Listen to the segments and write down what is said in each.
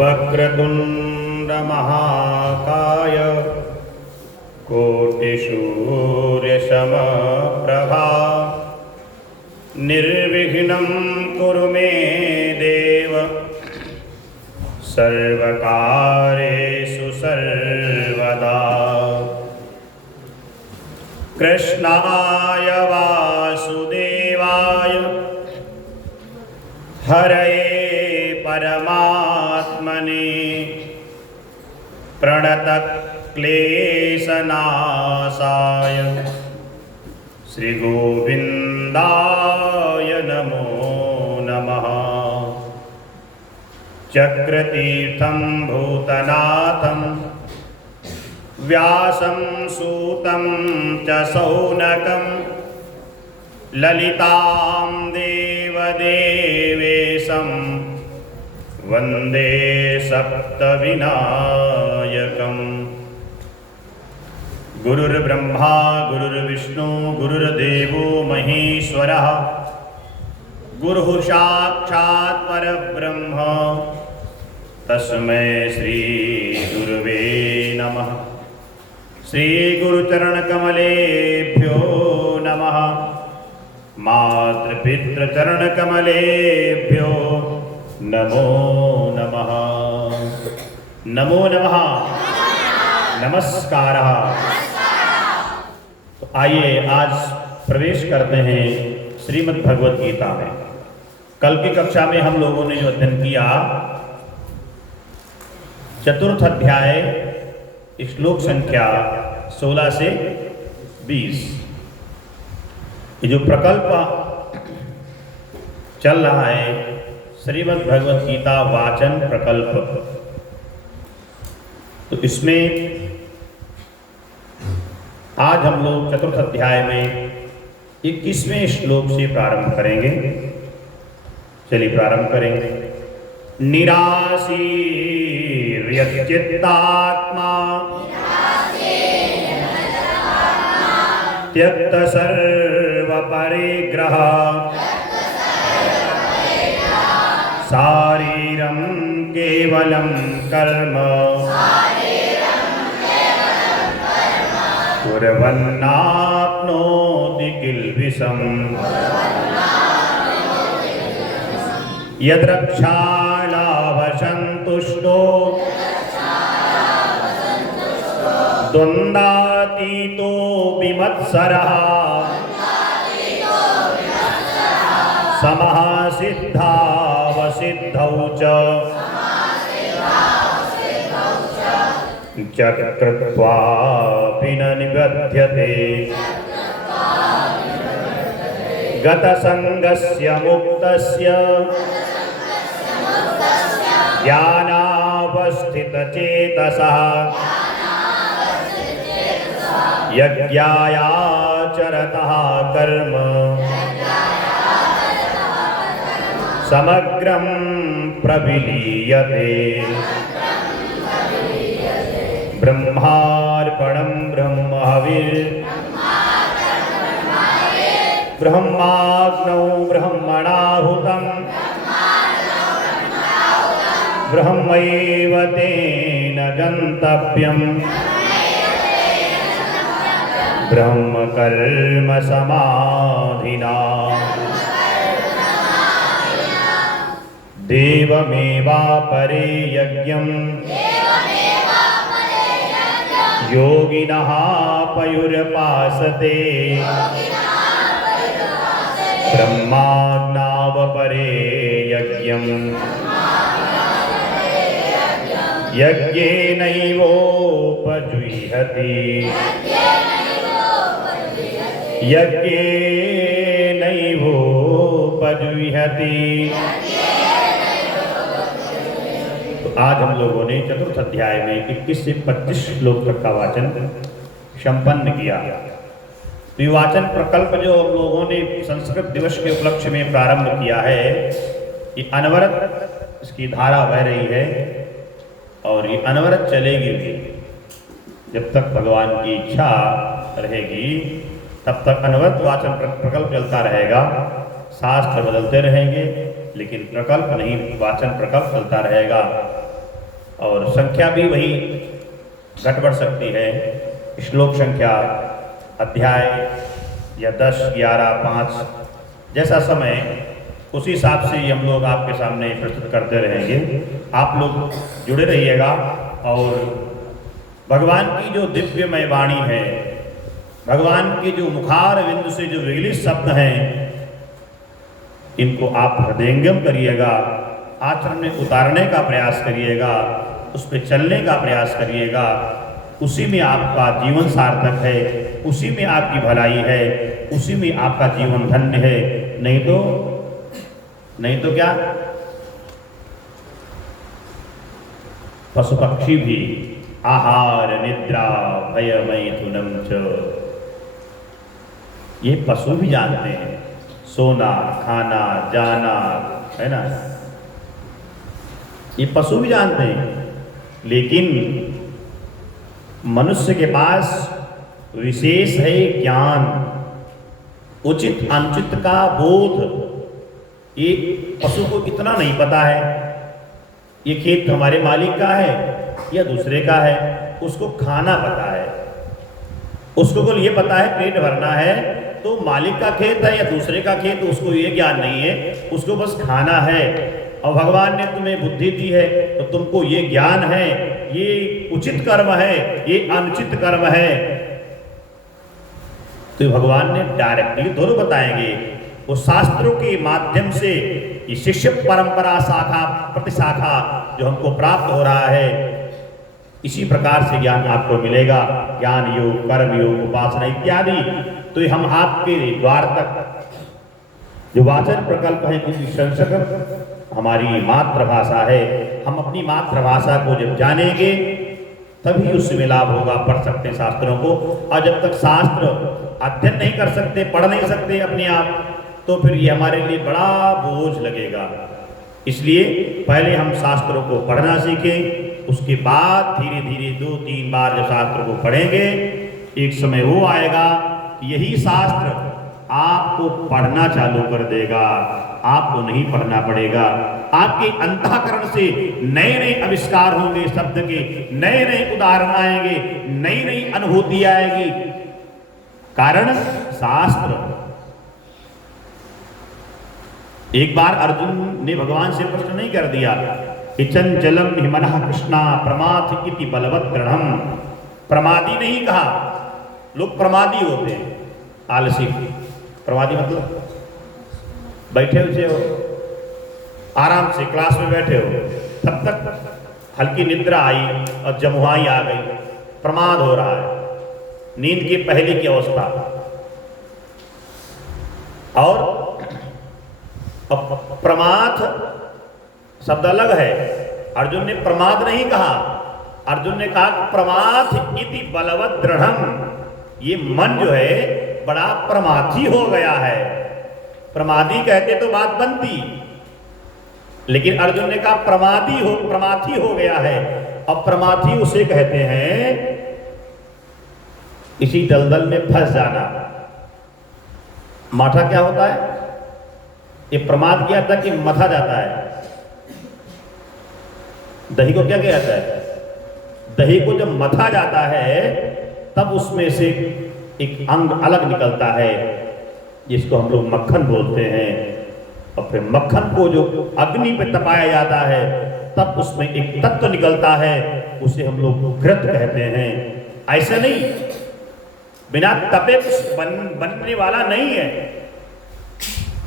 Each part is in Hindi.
वक्रतुंड महाकाय कोटिसूर्यसमप्रभा निर्विघ्नं कुरु मे देव सर्वकार्येषु सर्वदा। कृष्णाय वासुदेवाय हरये परमात्मने प्रणतक्लेशनाशाय श्रीगोविन्दाय नमो नमः। चक्रतीर्थं भूतनाथं व्यासं सूतं च शौनकं ललितां देवदेवेशं वन्दे सप्तविनायकम्। गुरुर्ब्रह्मा गुरुर्विष्णु गुरुर्देवो महेश्वरः गुरुः साक्षात् परब्रह्म तस्मै श्री गुरुवे नमः। श्री गुरुचरणकमलेभ्यो नमः। मातृपितृचरणकमलेभ्यो नमो नमः। नमो नमः, नमस्कारः। तो आइए आज प्रवेश करते हैं श्रीमद् भगवद गीता में। कल की कक्षा में हम लोगों ने जो अध्ययन किया चतुर्थ अध्याय श्लोक संख्या 16 से 20, ये जो प्रकल्प चल रहा है श्रीमद् भगवद गीता वाचन प्रकल्प, तो इसमें आज हम लोग चतुर्थ अध्याय में 21वें श्लोक से प्रारंभ करेंगे। चलिए प्रारंभ करेंगे। निराशीर्यच्चित्तात्मा त्यक्त सर्वपरिग्रह शारीरं केवलं कर्म कुर्वन्नाप्नोति किल्बिषम् यद्रक्षालाभसन्तुष्टो द्वन्द्वातीतो विमत्सरः समः सिद्धावसिद्धौ च कृत्वापि न निबध्यते गतसङ्गस्य मुक्तस्य ज्ञानावस्थितचेतसः यज्ञायाचरतः कर्म समग्रं प्रविलीयते। ब्रह्मार्पणं ब्रह्महविः ब्रह्माग्नौ ब्रह्मणाहुतं ब्रह्मैव तेन गन्तव्यम् ब्रह्म कर्म समाधिना देवमेवापरे यज्ञम् योगिनः पयुर्पासते ब्रह्माज्ञावपरे यज्ञम् यज्ञेनैवोपजुह्यति यज्ञेनैवोपजुह्यति। तो आज हम लोगों ने चतुर्थ अध्याय में 21 से 25 श्लोक तक का वाचन संपन्न किया। तो वाचन प्रकल्प जो हम लोगों ने संस्कृत दिवस के उपलक्ष्य में प्रारंभ किया है, ये अनवरत इसकी धारा बह रही है और ये अनवरत चलेगी भी। जब तक भगवान की इच्छा रहेगी तब तक अनवरत वाचन प्रकल्प चलता रहेगा। शास्त्र बदलते रहेंगे लेकिन प्रकल्प नहीं, वाचन प्रकल्प चलता रहेगा। और संख्या भी वही घट बढ़ सकती है। श्लोक संख्या, अध्याय या 10, 11, 5 जैसा समय, उसी हिसाब से हम लोग आपके सामने प्रस्तुत करते रहेंगे। आप लोग जुड़े रहिएगा और भगवान की जो दिव्यमय वाणी है, भगवान के जो मुखार बिंदु से जो विगलित शब्द हैं, इनको आप हृदयंगम करिएगा, आचरण में उतारने का प्रयास करिएगा, उस पर चलने का प्रयास करिएगा। उसी में आपका जीवन सार्थक है, उसी में आपकी भलाई है, उसी में आपका जीवन धन्य है। नहीं तो क्या, पशु पक्षी भी आहार निद्रा भय मैथुनम च, ये पशु भी जानते हैं, सोना खाना जाना, है ना, ये पशु भी जानते हैं। लेकिन मनुष्य के पास विशेष है ज्ञान, उचित अनुचित का बोध। ये पशु को इतना नहीं पता है ये खेत हमारे मालिक का है या दूसरे का है, उसको खाना पता है, उसको केवल ये पता है पेट भरना है, तो मालिक का खेत है या दूसरे का खेत, उसको ये ज्ञान नहीं है, उसको बस खाना है। और भगवान ने तुम्हें बुद्धि दी है तो तुमको ये ज्ञान है, ये उचित कर्म है, ये अनुचित कर्म है। तो भगवान ने डायरेक्टली दोनों बताएंगे। वो शास्त्रों के माध्यम से ये शिष्य परंपरा शाखा प्रतिशाखा जो हमको प्राप्त हो रहा है, इसी प्रकार से ज्ञान आपको मिलेगा। ज्ञान योग, कर्म योग, उपासना इत्यादि। तो हम आपके द्वार तक जो वाचन प्रकल्प है, क्योंकि संस्कृत हमारी मातृभाषा है, हम अपनी मातृभाषा को जब जानेंगे तभी उसमें लाभ होगा। पढ़ सकते हैं शास्त्रों को, और जब तक शास्त्र अध्ययन नहीं कर सकते, पढ़ नहीं सकते अपने आप, तो फिर ये हमारे लिए बड़ा बोझ लगेगा। इसलिए पहले हम शास्त्रों को पढ़ना सीखें, उसके बाद धीरे धीरे 2-3 बार जब शास्त्र को पढ़ेंगे, एक समय वो आएगा यही शास्त्र आपको पढ़ना चालू कर देगा, आपको नहीं पढ़ना पड़ेगा। आपके अंतःकरण से नए नए आविष्कार होंगे, शब्द के नए नए उदाहरण आएंगे, नई नई अनुभूति आएगी। कारण शास्त्र। एक बार अर्जुन ने भगवान से प्रश्न नहीं कर दिया कि चंचलम हिमनः कृष्णा प्रमाथ इति बलवत् दृढ़म्। प्रमादी नहीं कहा, लोग प्रमादी होते हैं, आलसी। प्रमादी मतलब बैठे हुए हो, आराम से क्लास में बैठे हो, तब तक हल्की निद्रा आई और जमुहाई आ गई, प्रमाद हो रहा है, नींद की पहली की अवस्था। और प्रमाथ शब्द अलग है। अर्जुन ने प्रमाद नहीं कहा, अर्जुन ने कहा प्रमाथ इति बलवत् दृढ़म्। ये मन जो है बड़ा प्रमाथी हो गया है। प्रमादी कहते तो बात बनती, लेकिन अर्जुन ने कहा प्रमाथी हो गया है। अब प्रमाथी उसे कहते हैं इसी दलदल में फंस जाना। माठा क्या होता है? ये प्रमाद किया था कि मथा जाता है। दही को क्या कहता है? दही को जब मथा जाता है तब उसमें से एक अंग अलग निकलता है, जिसको हम लोग मक्खन बोलते हैं। और फिर मक्खन को जो अग्नि पे तपाया जाता है तब उसमें एक तत्व निकलता है, उसे हम लोग घृत कहते हैं। ऐसे नहीं, बिना तपे कुछ बनने वाला नहीं है।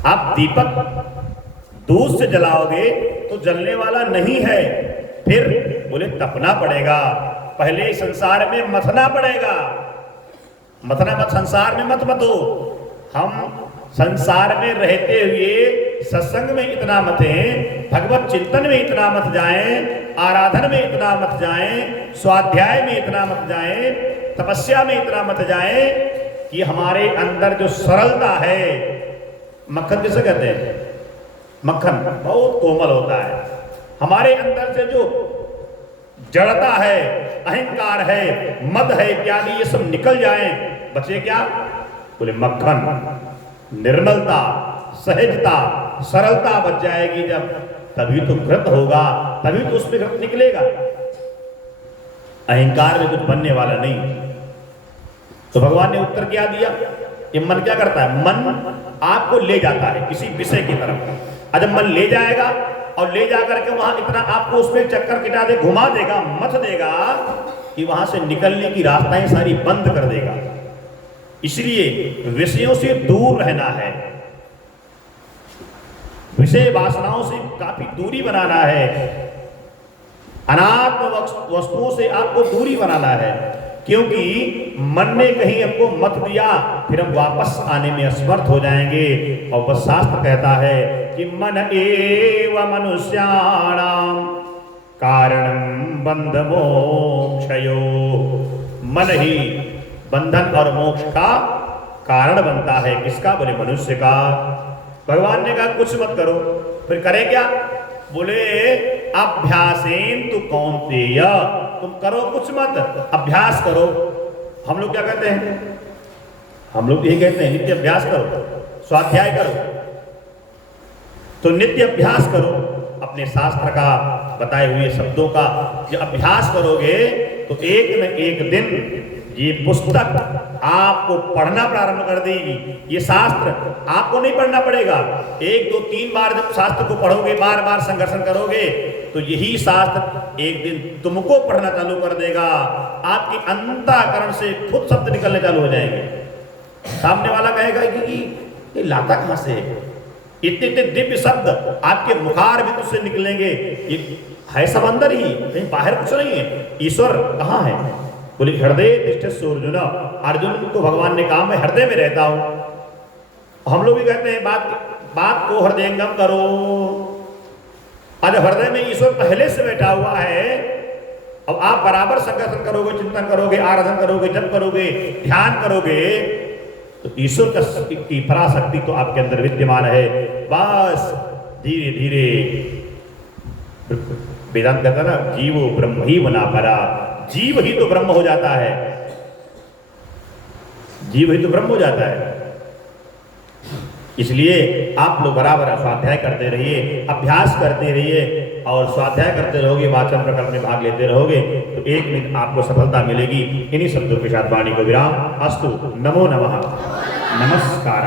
आप दीपक दूध से जलाओगे तो जलने वाला नहीं है, फिर बोले तपना पड़ेगा, पहले संसार में मथना पड़ेगा। मथना मत, संसार में मत मतो। हम संसार में रहते हुए सत्संग में इतना मते, भगवत चिंतन में इतना मत जाएं, आराधन में इतना मत जाएं, स्वाध्याय में इतना मत जाएं, तपस्या में इतना मत जाएं कि हमारे अंदर जो सरलता है, मक्खन किसे कहते हैं? मक्खन बहुत कोमल होता है। हमारे अंदर से जो जड़ता है, अहंकार है, मद है इत्यादि, ये सब निकल जाएं, बचे क्या? बोले मक्खन, निर्मलता, सहजता, सरलता बच जाएगी जब, तभी तो घृत होगा, तभी तो उसमें घृत निकलेगा। अहंकार में कुछ बनने वाला नहीं। तो भगवान ने उत्तर क्या दिया? ये मन क्या करता है? मन आपको ले जाता है किसी विषय की तरफ। जब मन ले जाएगा और ले जाकर के वहां इतना आपको उसमें चक्कर किटा दे, घुमा देगा, मथ देगा कि वहां से निकलने की रास्ताएं सारी बंद कर देगा। इसलिए विषयों से दूर रहना है, विषय वासनाओं से काफी दूरी बनाना है, अनात्म वस्तुओं से आपको दूरी बनाना है। क्योंकि मन ने कहीं हमको मत दिया, फिर हम वापस आने में असमर्थ हो जाएंगे। और बस शास्त्र कहता है कि मन एव मनुष्याणाम कारणम बंध मोक्षयो। मन ही बंधन और मोक्ष का कारण बनता है। किसका? बोले मनुष्य का। भगवान ने कहा कुछ मत करो, फिर करें क्या? बोले अभ्यासेन तु कौन्तेय, तुम करो कुछ मत, अभ्यास करो। हम लोग क्या कहते हैं? हम लोग यही कहते हैं नित्य अभ्यास करो, स्वाध्याय करो। तो नित्य अभ्यास करो, अपने शास्त्र का बताए हुए शब्दों का जब अभ्यास करोगे तो एक न एक दिन ये पुस्तक आपको पढ़ना प्रारंभ कर देगी। ये शास्त्र आपको नहीं पढ़ना पड़ेगा। 1 2 3 बार जब शास्त्र को पढ़ोगे, बार बार संघर्षण करोगे, तो यही शास्त्र एक दिन तुमको पढ़ना चालू कर देगा। आपकी अंतःकरण से खुद शब्द निकलने चालू हो जाएंगे। सामने वाला कहेगा कि ये लाता कहां से है? इतने इतने दिव्य शब्द आपके मुखार भी तुझसे निकलेंगे। ये है सब अंदर ही, कहीं बाहर कुछ नहीं है। ईश्वर कहाँ है? बोले हृदय तिष्ठस्व अर्जुन। अर्जुन को भगवान ने कहा मैं हृदय में रहता हूं। हम लोग भी कहते हैं बात को हृदयंगम करो। आज हृदय में ईश्वर पहले से बैठा हुआ है। अब आप बराबर संकर्षण करोगे, चिंतन करोगे, आराधन करोगे, जप करोगे, ध्यान करोगे, तो ईश्वर की पराशक्ति तो आपके अंदर विद्यमान है। बस धीरे धीरे वेदांत कहता है ना, जीवो ब्रह्म ही बना परा। जीव ही तो ब्रह्म हो जाता है, जीव ही तो ब्रह्म हो जाता है। इसलिए आप लोग बराबर स्वाध्याय करते रहिए, अभ्यास करते रहिए, और स्वाध्याय करते रहोगे, वाचन प्रकल्प में भाग लेते रहोगे, तो एक दिन आपको सफलता मिलेगी। इन्हीं शब्दों के साथ वाणी को विराम। अस्तु। नमो नमः। नमस्कार।